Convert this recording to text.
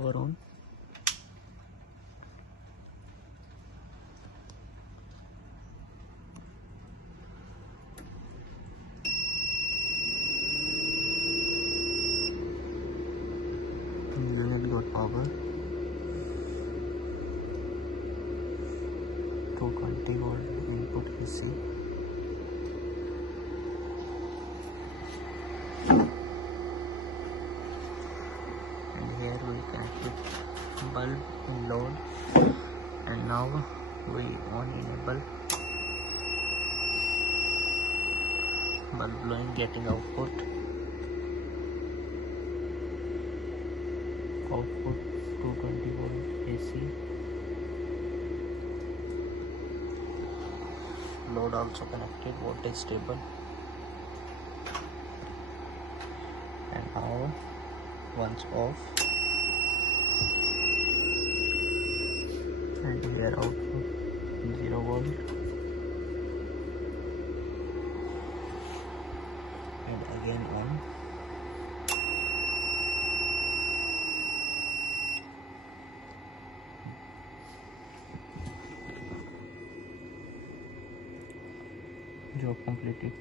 power on. Unit got power 220 volt input AC. And here we connected bulb in load, and now we on enable bulb blowing, getting output 220 volt AC. Load also connected, voltage stable. And now once off, and here output 0 volt, and again on. Job completed.